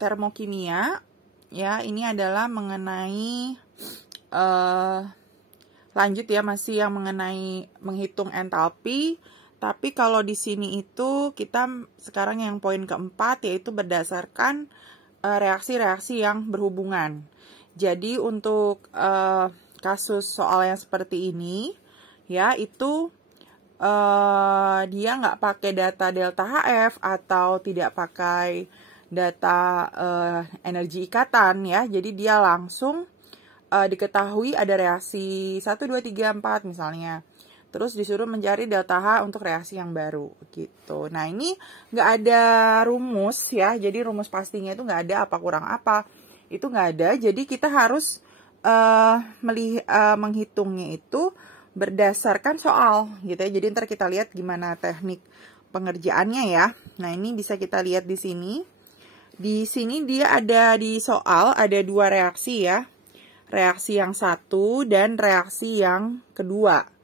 termokimia, ya. Ini adalah mengenai lanjut ya, masih yang mengenai menghitung entalpi. Tapi kalau di sini itu kita sekarang yang poin keempat, yaitu berdasarkan reaksi-reaksi yang berhubungan. Jadi untuk kasus soal yang seperti ini, ya, itu dia nggak pakai data delta HF atau tidak pakai data energi ikatan, ya. Jadi dia langsung diketahui ada reaksi 1, 2, 3, 4 misalnya. Terus disuruh mencari delta H untuk reaksi yang baru gitu. Nah, ini nggak ada rumus ya. Jadi rumus pastinya itu nggak ada, apa kurang apa. Itu nggak ada. Jadi kita harus menghitungnya itu berdasarkan soal gitu ya. Jadi ntar kita lihat gimana teknik pengerjaannya ya. Nah, ini bisa kita lihat di sini. Di sini dia ada di soal ada dua reaksi ya. Reaksi yang satu dan reaksi yang kedua.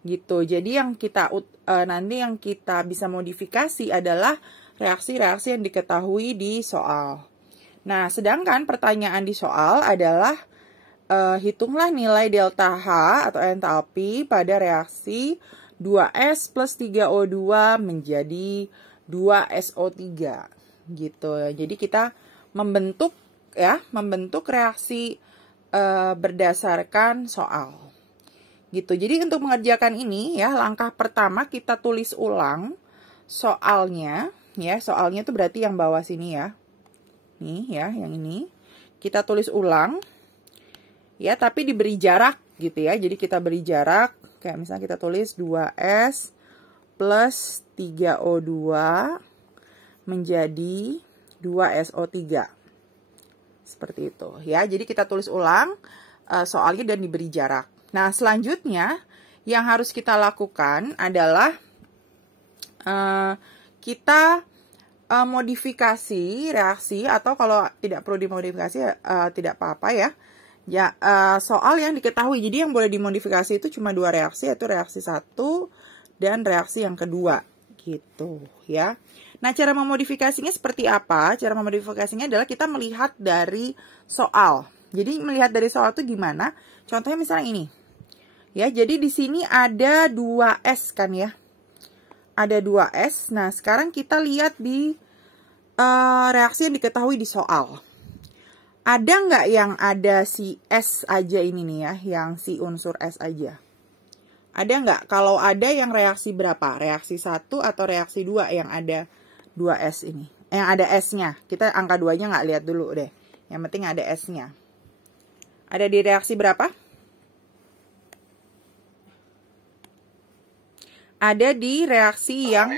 Gitu. Jadi yang kita nanti yang kita bisa modifikasi adalah reaksi-reaksi yang diketahui di soal. Nah, sedangkan pertanyaan di soal adalah hitunglah nilai delta H atau entalpi pada reaksi 2S plus 3O2 menjadi 2SO3 gitu. Jadi kita membentuk reaksi berdasarkan soal. Gitu. Jadi untuk mengerjakan ini ya, langkah pertama kita tulis ulang soalnya ya. Soalnya itu berarti yang bawah sini ya. Nih ya, yang ini. Kita tulis ulang. Ya, tapi diberi jarak gitu ya. Jadi kita beri jarak, kayak misalnya kita tulis 2S plus 3O2 menjadi 2SO3. Seperti itu ya. Jadi kita tulis ulang soalnya dan diberi jarak. Nah, selanjutnya yang harus kita lakukan adalah kita modifikasi reaksi, atau kalau tidak perlu dimodifikasi tidak apa-apa ya. Ya, soal yang diketahui. Jadi yang boleh dimodifikasi itu cuma dua reaksi, yaitu reaksi 1 dan reaksi yang kedua gitu ya. Nah, cara memodifikasinya seperti apa? Cara memodifikasinya adalah kita melihat dari soal. Jadi melihat dari soal itu gimana? Contohnya misalnya ini. Ya, jadi di sini ada 2S kan ya. Ada 2S. Nah, sekarang kita lihat di reaksi yang diketahui di soal. Ada nggak yang ada si S aja ini nih ya, yang si unsur S aja? Ada nggak? Kalau ada, yang reaksi berapa? Reaksi 1 atau reaksi 2 yang ada 2S ini? Yang ada S-nya. Kita angka 2-nya nggak lihat dulu deh. Yang penting ada S-nya. Ada di reaksi berapa? Ada di reaksi yang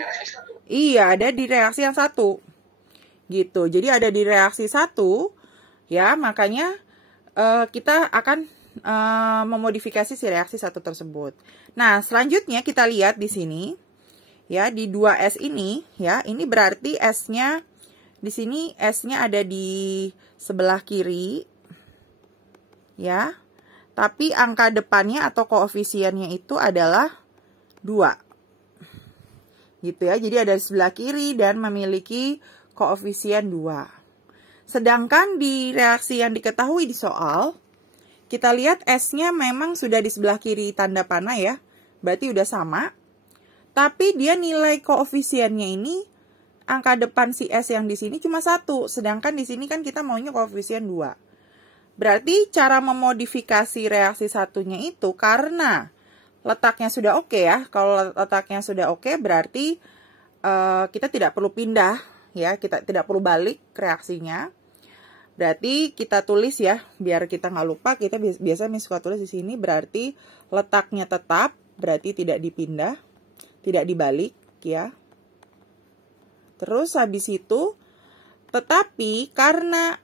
ada di reaksi yang 1 gitu. Jadi ada di reaksi 1 ya, makanya kita akan memodifikasi si reaksi 1 tersebut. Nah, selanjutnya kita lihat di sini ya, di 2S ini ya, ini berarti S-nya di sini, S-nya ada di sebelah kiri ya. Tapi angka depannya atau koefisiennya itu adalah 2. Gitu ya. Jadi ada di sebelah kiri dan memiliki koefisien 2. Sedangkan di reaksi yang diketahui di soal, kita lihat S-nya memang sudah di sebelah kiri tanda panah ya. Berarti udah sama. Tapi dia nilai koefisiennya ini, angka depan si S yang di sini cuma 1. Sedangkan di sini kan kita maunya koefisien 2. Berarti cara memodifikasi reaksi satunya itu karena letaknya sudah oke ya. Kalau letaknya sudah oke, berarti kita tidak perlu pindah ya, kita tidak perlu balik reaksinya. Berarti kita tulis ya, biar kita nggak lupa. Kita biasanya suka tulis di sini, berarti letaknya tetap, berarti tidak dipindah, tidak dibalik ya. Terus habis itu, tetapi karena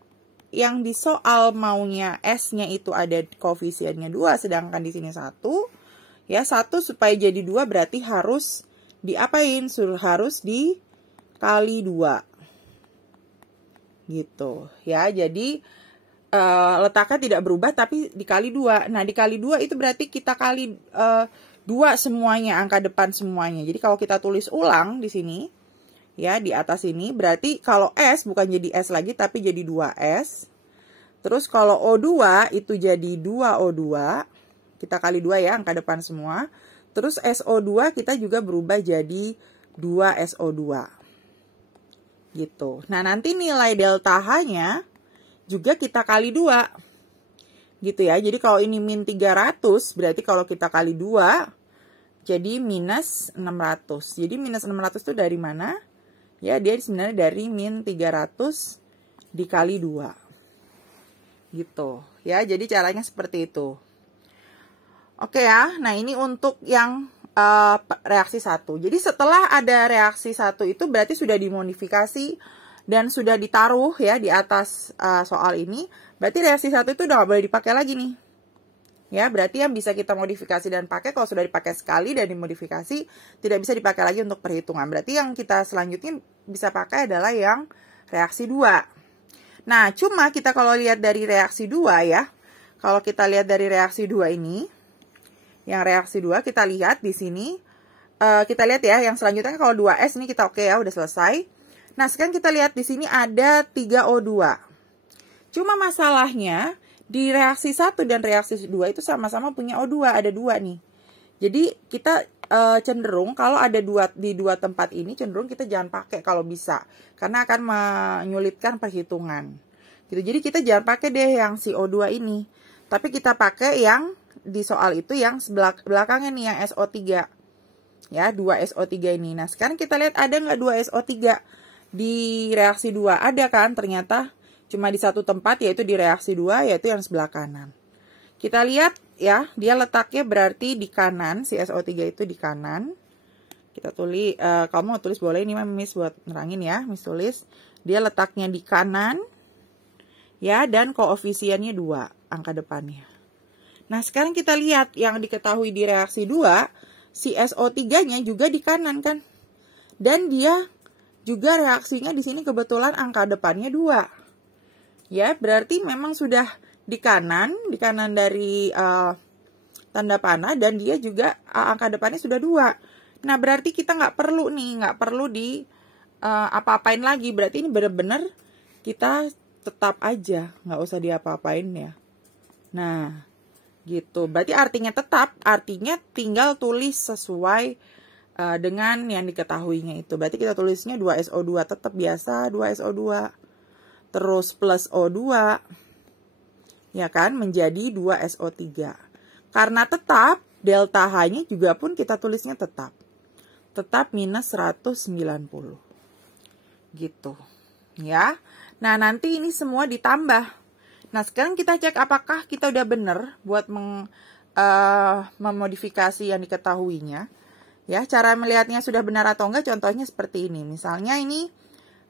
yang di soal maunya S-nya itu ada koefisiennya 2, sedangkan di sini 1. Ya, 1 supaya jadi 2 berarti harus diapain? Harus dikali 2. Gitu. Ya, jadi letaknya tidak berubah tapi dikali 2. Nah, dikali 2 itu berarti kita kali 2 semuanya, angka depan semuanya. Jadi kalau kita tulis ulang di sini, Ya, di atas ini berarti kalau S bukan jadi S lagi tapi jadi 2S. Terus kalau O2 itu jadi 2O2. Kita kali 2 ya, angka depan semua. Terus SO2 kita juga berubah jadi 2SO2. Gitu. Nah, nanti nilai delta H-nya juga kita kali 2. Gitu ya. Jadi kalau ini min 300, berarti kalau kita kali 2, jadi minus 600. Jadi minus 600 itu dari mana? Ya, dia sebenarnya dari min 300 dikali 2. Gitu. Ya, jadi caranya seperti itu. Oke ya, nah ini untuk yang reaksi 1. Jadi setelah ada reaksi 1 itu berarti sudah dimodifikasi dan sudah ditaruh ya di atas soal ini. Berarti reaksi 1 itu udah nggak boleh dipakai lagi nih. Ya, berarti yang bisa kita modifikasi dan pakai kalau sudah dipakai sekali dan dimodifikasi tidak bisa dipakai lagi untuk perhitungan. Berarti yang kita selanjutnya bisa pakai adalah yang reaksi 2. Nah, cuma kita kalau lihat dari reaksi 2 ya. Kalau kita lihat dari reaksi 2 ini, yang reaksi 2 kita lihat di sini, kita lihat ya, yang selanjutnya kalau 2S ini kita oke ya, udah selesai. Nah, sekarang kita lihat di sini ada 3O2. Cuma masalahnya di reaksi 1 dan reaksi 2 itu sama-sama punya O2, ada 2 nih. Jadi kita cenderung kalau ada di dua tempat ini cenderung kita jangan pakai kalau bisa, karena akan menyulitkan perhitungan. Gitu. Jadi kita jangan pakai deh yang si O2 ini, tapi kita pakai yang di soal itu yang belakangnya nih, yang SO3. Ya, 2SO3 ini. Nah, sekarang kita lihat ada nggak 2SO3 di reaksi 2? Ada kan ternyata. Cuma di satu tempat, yaitu di reaksi 2, yaitu yang sebelah kanan. Kita lihat ya, dia letaknya berarti di kanan, si SO3 itu di kanan. Kita tulis, kamu mau tulis boleh, ini Miss buat nerangin ya, Miss tulis. Dia letaknya di kanan, ya, dan koefisiennya 2, angka depannya. Nah, sekarang kita lihat yang diketahui di reaksi 2, si SO3-nya juga di kanan kan. Dan dia juga reaksinya di sini kebetulan angka depannya 2. Ya, berarti memang sudah di kanan dari tanda panah, dan dia juga angka depannya sudah 2. Nah, berarti kita nggak perlu di apa-apain lagi. Berarti ini benar-benar kita tetap aja, nggak usah diapa-apain ya. Nah, gitu. Berarti artinya tetap, artinya tinggal tulis sesuai dengan yang diketahuinya itu. Berarti kita tulisnya 2SO2, tetap biasa 2SO2. Terus plus O2, ya kan, menjadi 2SO3. Karena tetap, delta H-nya juga pun kita tulisnya tetap. Tetap minus 190. Gitu. Ya. Nah, nanti ini semua ditambah. Nah, sekarang kita cek apakah kita udah benar buat memodifikasi yang diketahuinya. Ya, cara melihatnya sudah benar atau enggak, contohnya seperti ini. Misalnya ini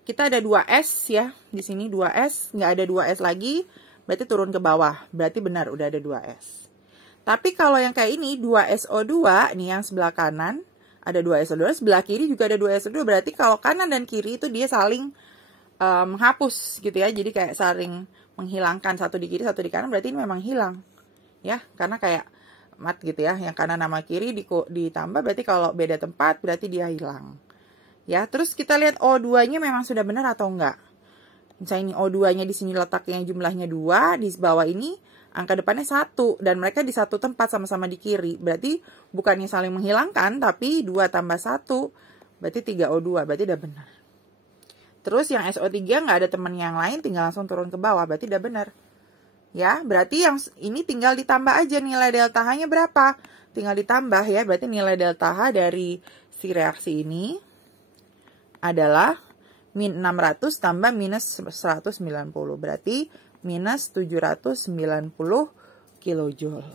kita ada 2S ya, di sini 2S, nggak ada 2S lagi, berarti turun ke bawah, berarti benar udah ada 2S. Tapi kalau yang kayak ini, 2SO2, nih yang sebelah kanan, ada 2SO2, sebelah kiri juga ada 2SO2, berarti kalau kanan dan kiri itu dia saling menghapus gitu ya, jadi kayak saling menghilangkan, satu di kiri, satu di kanan, berarti ini memang hilang. Ya, karena kayak mat gitu ya, yang kanan sama kiri ditambah, berarti kalau beda tempat, berarti dia hilang. Ya, terus kita lihat O2-nya memang sudah benar atau enggak. Misalnya ini O2-nya di sini letaknya jumlahnya 2, di bawah ini angka depannya 1, dan mereka di satu tempat sama-sama di kiri. Berarti bukannya saling menghilangkan, tapi 2 tambah 1, berarti 3O2, berarti udah benar. Terus yang SO3 nggak ada teman yang lain, tinggal langsung turun ke bawah, berarti udah benar. Ya, berarti yang ini tinggal ditambah aja nilai delta H-nya berapa. Tinggal ditambah ya, berarti nilai delta H dari si reaksi ini adalah min 600 tambah minus 190. Berarti minus 790 kilojoule.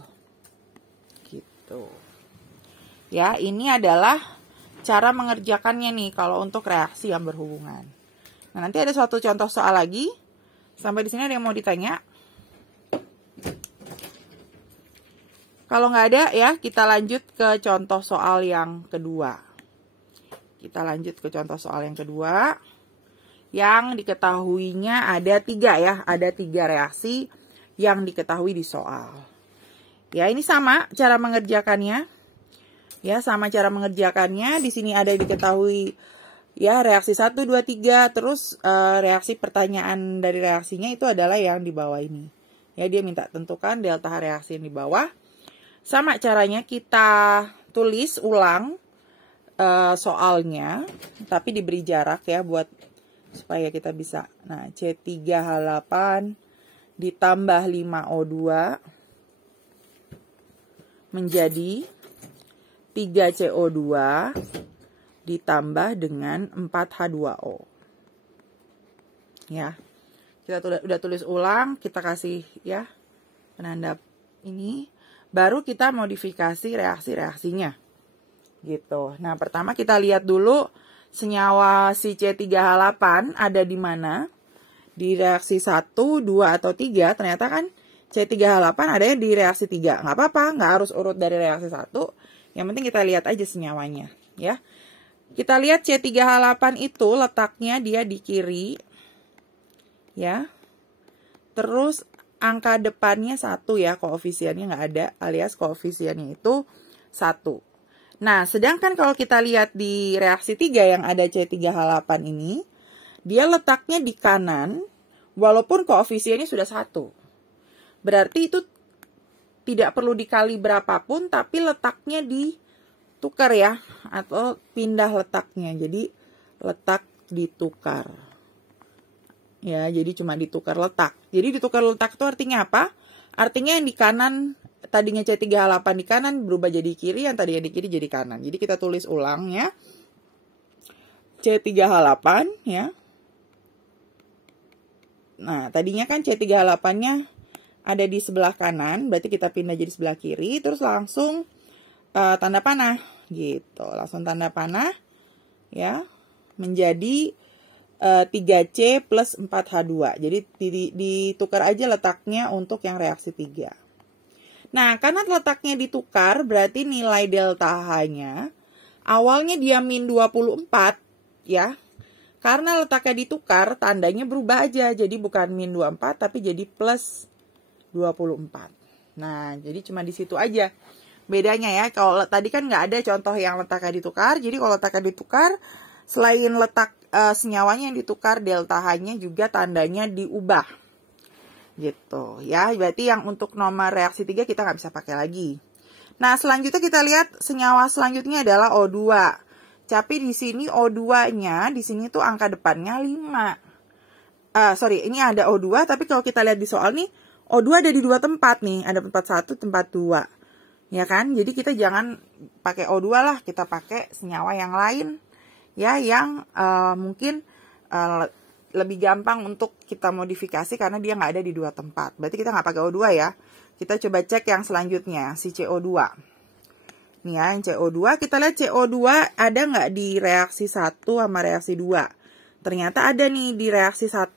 Gitu. Ya, ini adalah cara mengerjakannya nih kalau untuk reaksi yang berhubungan. Nah, nanti ada suatu contoh soal lagi. Sampai di sini ada yang mau ditanya? Kalau nggak ada ya, kita lanjut ke contoh soal yang kedua. Kita lanjut ke contoh soal yang kedua. Yang diketahuinya ada 3 ya. Ada 3 reaksi yang diketahui di soal. Ya, ini sama cara mengerjakannya. Ya, sama cara mengerjakannya. Di sini ada diketahui Ya, reaksi 1, 2, 3. Terus reaksi pertanyaan dari reaksinya itu adalah yang di bawah ini. Ya, dia minta tentukan delta reaksi yang di bawah. Sama caranya kita tulis ulang soalnya, tapi diberi jarak ya buat supaya kita bisa. Nah, C3H8 ditambah 5O2 menjadi 3CO2 ditambah dengan 4H2O. Ya. Kita udah tulis ulang, kita kasih ya penanda ini, baru kita modifikasi reaksi-reaksinya. Gitu. Nah, pertama kita lihat dulu senyawa si C3H8 ada di mana? Di reaksi 1, 2, atau 3. Ternyata kan C3H8 adanya di reaksi 3. Nggak apa-apa, nggak harus urut dari reaksi 1. Yang penting kita lihat aja senyawanya. Ya. Kita lihat C3H8 itu letaknya dia di kiri. Ya. Terus angka depannya 1 ya, koefisiennya nggak ada, alias koefisiennya itu 1. Nah, sedangkan kalau kita lihat di reaksi 3 yang ada C3H8 ini, dia letaknya di kanan, walaupun koefisiennya sudah 1. Berarti itu tidak perlu dikali berapapun, tapi letaknya ditukar ya, atau pindah letaknya. Jadi, letak ditukar. Ya, jadi cuma ditukar letak. Jadi ditukar letak itu artinya apa? Artinya yang di kanan, tadinya C3H8 di kanan berubah jadi kiri, yang tadinya di kiri jadi kanan. Jadi kita tulis ulang ya. C3H8 ya. Nah, tadinya kan C3H8-nya ada di sebelah kanan, berarti kita pindah jadi sebelah kiri, terus langsung tanda panah gitu. Langsung tanda panah ya, menjadi 3C plus 4H2. Jadi ditukar aja letaknya untuk yang reaksi 3. Nah, karena letaknya ditukar, berarti nilai delta H-nya awalnya dia min 24 ya. Karena letaknya ditukar, tandanya berubah aja. Jadi bukan min 24 tapi jadi plus 24. Nah, jadi cuma di situ aja bedanya ya. Kalau tadi kan nggak ada contoh yang letaknya ditukar. Jadi kalau letaknya ditukar, selain letak senyawanya yang ditukar, delta H-nya juga tandanya diubah. Gitu ya. Berarti yang untuk nomor reaksi 3 kita nggak bisa pakai lagi. Nah, selanjutnya kita lihat senyawa selanjutnya adalah O2. Tapi di sini O2-nya, di sini tuh angka depannya 5. Ini ada O2, tapi kalau kita lihat di soal nih, O2 ada di 2 tempat nih. Ada tempat 1, tempat 2. Ya kan? Jadi kita jangan pakai O2 lah, kita pakai senyawa yang lain. Ya, yang mungkin lebih gampang untuk kita modifikasi karena dia nggak ada di 2 tempat. Berarti kita nggak pakai O2 ya. Kita coba cek yang selanjutnya, si CO2. Nih ya, yang CO2, kita lihat CO2 ada nggak di reaksi 1 sama reaksi 2. Ternyata ada nih di reaksi 1.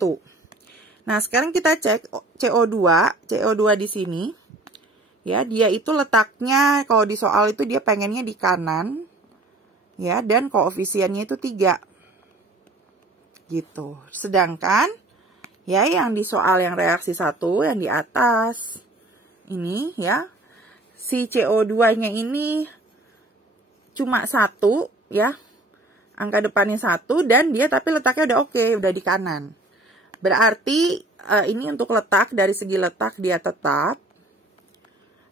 Nah, sekarang kita cek CO2 di sini. Ya, dia itu letaknya, kalau di soal itu dia pengennya di kanan. Ya, dan koefisiennya itu 3. Gitu. Sedangkan ya yang di soal yang reaksi 1 yang di atas ini ya, si CO2-nya ini cuma 1 ya. Angka depannya 1 dan dia tapi letaknya udah oke, udah di kanan. Berarti ini untuk letak, dari segi letak dia tetap,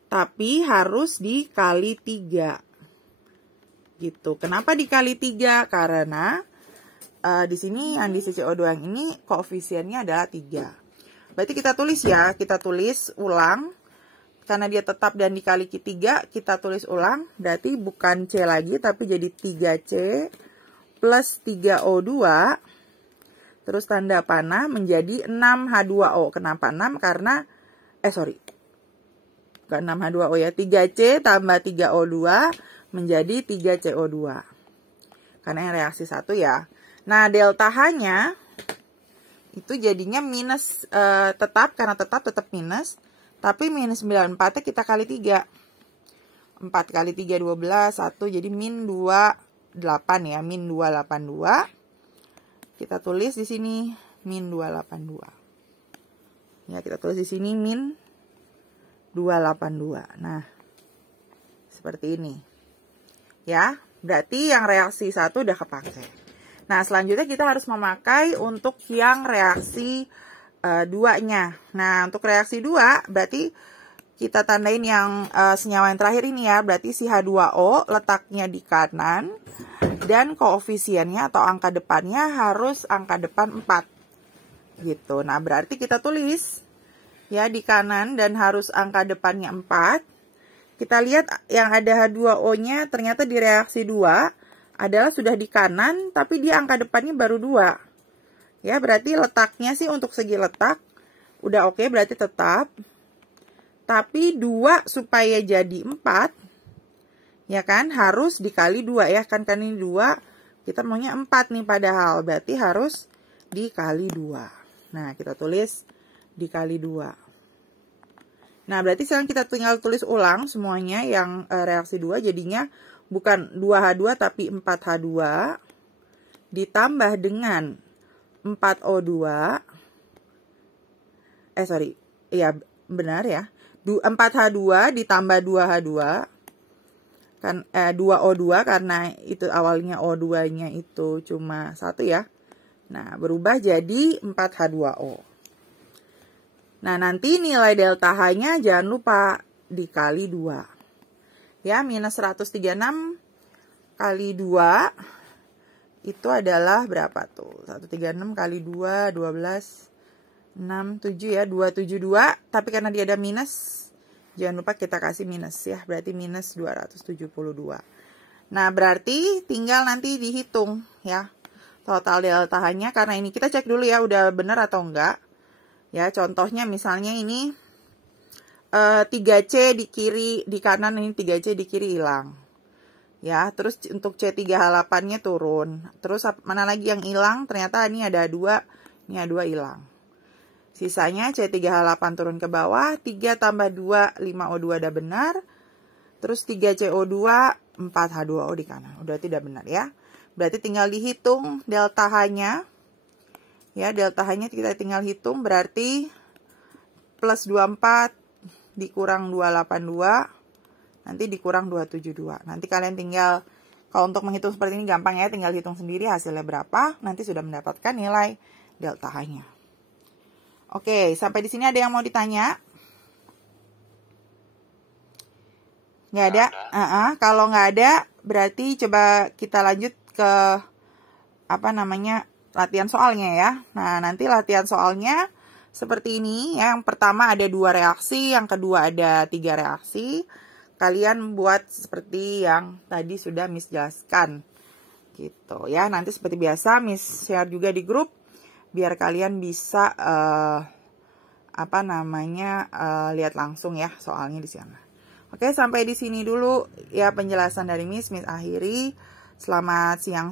tapi harus dikali 3. Gitu. Kenapa dikali 3? Karena di sini yang di CO2 yang ini koefisiennya adalah 3. Berarti kita tulis ya, kita tulis ulang. Karena dia tetap dan dikali 3, kita tulis ulang. Berarti bukan C lagi, tapi jadi 3C plus 3O2. Terus tanda panah menjadi 6H2O. Kenapa 6? Karena, bukan 6H2O ya. 3C tambah 3O2 menjadi 3CO2. Karena yang reaksi 1 ya. Nah, delta H-nya itu jadinya minus tetap, karena tetap minus. Tapi minus 94-nya kita kali 3. 4 kali 3, 12. 1, jadi min 28 ya. Min 282. Kita tulis di sini min 282. Ya, kita tulis di sini min 282. Nah, seperti ini. Ya, berarti yang reaksi 1 udah kepakai. Nah, selanjutnya kita harus memakai untuk yang reaksi 2-nya. Nah, untuk reaksi 2 berarti kita tandain yang senyawa yang terakhir ini ya. Berarti si H2O letaknya di kanan dan koefisiennya atau angka depannya harus angka depan 4. Gitu. Nah, berarti kita tulis ya di kanan dan harus angka depannya 4. Kita lihat yang ada H2O-nya ternyata di reaksi 2 adalah sudah di kanan, tapi dia angka depannya baru 2. Ya, berarti letaknya sih untuk segi letak udah oke, berarti tetap. Tapi 2 supaya jadi 4, ya kan, harus dikali 2 ya. Kan ini 2, kita maunya 4 nih padahal. Berarti harus dikali 2. Nah, kita tulis dikali 2. Nah, berarti sekarang kita tinggal tulis ulang semuanya yang reaksi 2. Jadinya bukan 2H2 tapi 4H2 ditambah dengan 4O2. Iya benar ya. 4H2 ditambah 2H2. Kan 2O2 karena itu awalnya O2-nya itu cuma 1 ya. Nah, berubah jadi 4H2O. Nah, nanti nilai delta H-nya jangan lupa dikali 2. Ya, minus 136 kali 2 itu adalah berapa tuh? 136 kali 2, 12, 6, 7 ya. 272, tapi karena dia ada minus, jangan lupa kita kasih minus ya. Berarti minus 272. Nah, berarti tinggal nanti dihitung ya. Total delta H-nya, karena ini kita cek dulu ya, udah benar atau enggak. Ya, contohnya misalnya ini 3C di kiri, di kanan, ini 3C di kiri hilang. Ya, terus untuk C3H8-nya turun. Terus mana lagi yang hilang? Ternyata ini ada 2, ini ada 2 hilang. Sisanya C3H8 turun ke bawah, 3 tambah 2, 5O2 udah benar. Terus 3CO2, 4H2O di kanan. Udah tidak benar ya. Berarti tinggal dihitung delta H-nya. Ya, delta H-nya kita tinggal hitung, berarti plus 24 dikurang 282, nanti dikurang 272. Nanti kalian tinggal, kalau untuk menghitung seperti ini gampang ya, tinggal hitung sendiri hasilnya berapa, nanti sudah mendapatkan nilai delta H-nya. Oke, sampai di sini ada yang mau ditanya? Nggak ada? Kalau nggak ada, berarti coba kita lanjut ke latihan soalnya ya. Nah, nanti latihan soalnya seperti ini. Yang pertama ada 2 reaksi, yang kedua ada 3 reaksi. Kalian buat seperti yang tadi sudah Miss jelaskan. Gitu ya. Nanti seperti biasa Miss share juga di grup biar kalian bisa lihat langsung ya soalnya di sana. Oke, sampai di sini dulu ya penjelasan dari Miss akhiri. Selamat siang.